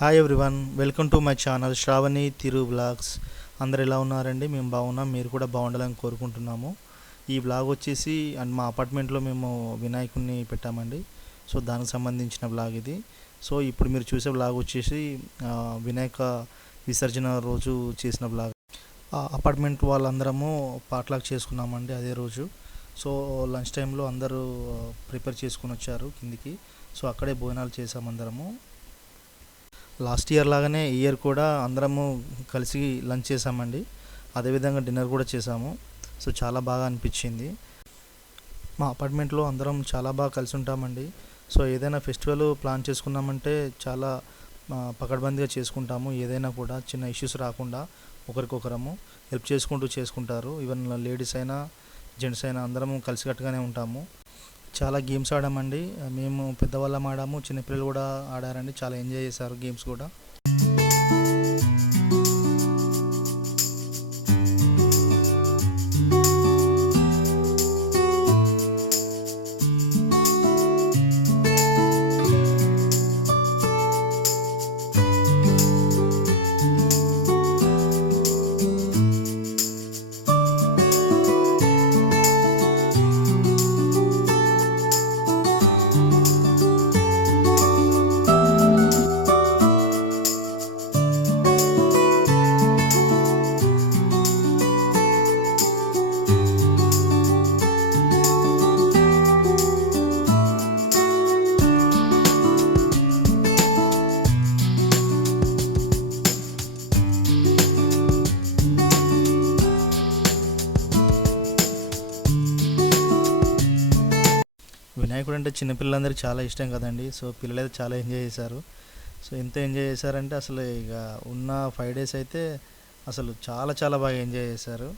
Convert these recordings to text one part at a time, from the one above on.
Hi everyone, welcome to my channel Shravani Tiru blogs. అందరు ఎలా ఉన్నారండి? మేము బాగున్నాం, మీరు కూడా బాగుండాలని కోరుకుంటున్నాము. ఈ బ్లాగ్ వచ్చేసి అండ్ మా అపార్ట్మెంట్లో మేము వినాయకుడిని పెట్టామండి. సో దానికి సంబంధించిన బ్లాగ్ ఇది. సో ఇప్పుడు మీరు చూసే బ్లాగ్ వచ్చేసి వినాయక విసర్జన రోజు చేసిన బ్లాగ్. అపార్ట్మెంట్ వాళ్ళందరము పాట్లాక్ చేసుకున్నామండి అదే రోజు. సో లంచ్ టైంలో అందరూ ప్రిపేర్ చేసుకుని వచ్చారు కిందికి. సో అక్కడే భోజనాలు చేసాం అందరము. లాస్ట్ ఇయర్ లాగానే ఈ ఇయర్ కూడా అందరము కలిసి లంచ్ చేసామండి. అదేవిధంగా డిన్నర్ కూడా చేసాము. సో చాలా బాగా అనిపించింది. మా అపార్ట్మెంట్లో అందరం చాలా బాగా కలిసి ఉంటామండి. సో ఏదైనా ఫెస్టివల్ ప్లాన్ చేసుకున్నామంటే చాలా పకడ్బందీగా చేసుకుంటాము. ఏదైనా కూడా చిన్న ఇష్యూస్ రాకుండా ఒకరికొకరము హెల్ప్ చేసుకుంటారు. ఈవెన్ లేడీస్ అయినా జెంట్స్ అయినా అందరము కలిసికట్టుగానే ఉంటాము. చాలా గేమ్స్ ఆడామండి. మేము పెద్దవాళ్ళం ఆడాము, చిన్నపిల్లలు కూడా ఆడారండి. చాలా ఎంజాయ్ చేశారు గేమ్స్ కూడా. వినాయకుడు అంటే చిన్నపిల్లలందరికీ చాలా ఇష్టం కదండి. సో పిల్లలైతే చాలా ఎంజాయ్ చేశారు. సో ఎంత ఎంజాయ్ చేశారంటే అసలు ఇక ఉన్న 5 days అయితే అసలు చాలా చాలా బాగా ఎంజాయ్ చేశారు.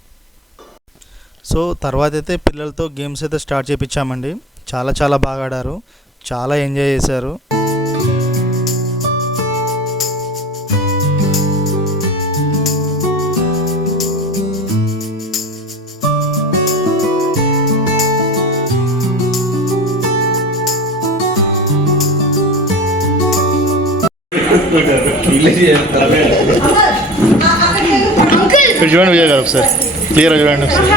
సో తర్వాత అయితే పిల్లలతో గేమ్స్ అయితే స్టార్ట్ చేయించామండి. చాలా చాలా బాగా ఆడారు, చాలా ఎంజాయ్ చేశారు. చూడండి విజయ్ గారు, ఒకసారి క్లియర్గా చూడండి ఒకసారి.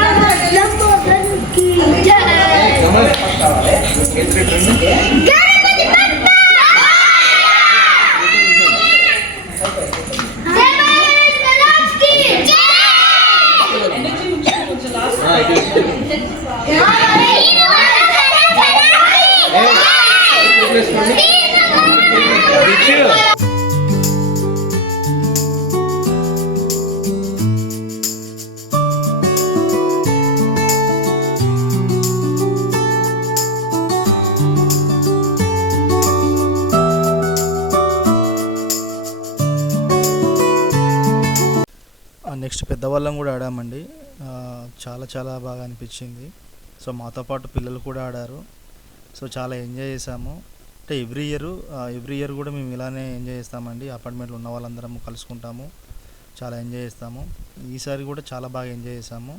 నెక్స్ట్ పెద్దవాళ్ళం కూడా ఆడామండి. చాలా చాలా బాగా అనిపించింది. సో మాతో పాటు పిల్లలు కూడా ఆడారు. సో చాలా ఎంజాయ్ చేసాము. అంటే ఎవ్రీ ఇయర్ కూడా మేము ఇలానే ఎంజాయ్ చేస్తామండి. అపార్ట్మెంట్లో ఉన్న వాళ్ళందరము కలుసుకుంటాము, చాలా ఎంజాయ్ చేస్తాము. ఈసారి కూడా చాలా బాగా ఎంజాయ్ చేసాము.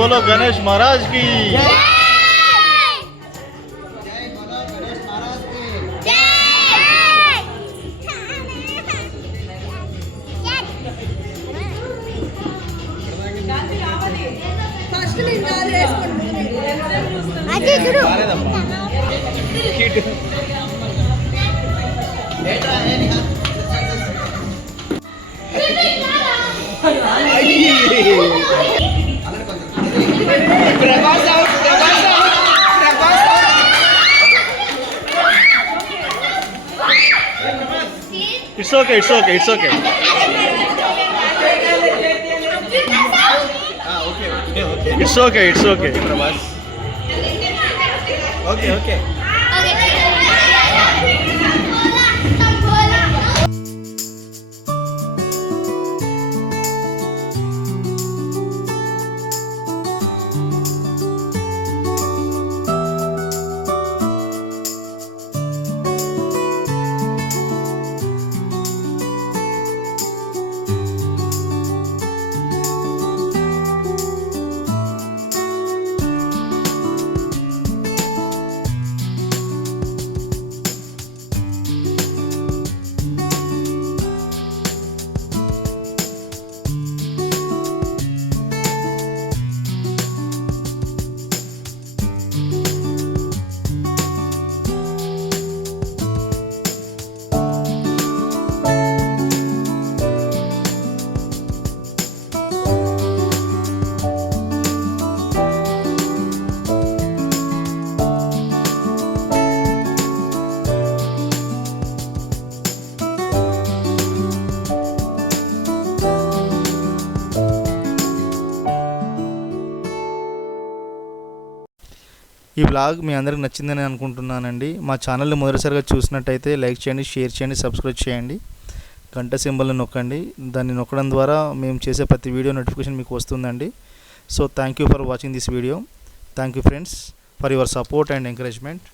बोलो गणेश महाराज की। It's okay, it's okay, it's okay. It's okay, it's okay. Okay, okay. ఈ వ్లాగ్ మీ అందరికి నచ్చిందని అనుకుంటున్నానండి. మా ఛానల్ని మొదటిసారిగా చూసినట్టయితే లైక్ చేయండి, షేర్ చేయండి, సబ్స్క్రైబ్ చేయండి, గంట సింబల్ని నొక్కండి. దాన్ని నొక్కడం ద్వారా మేము చేసే ప్రతి వీడియో నోటిఫికేషన్ మీకు వస్తుందండి. So thank you for watching this video. Thank you friends for your support and encouragement.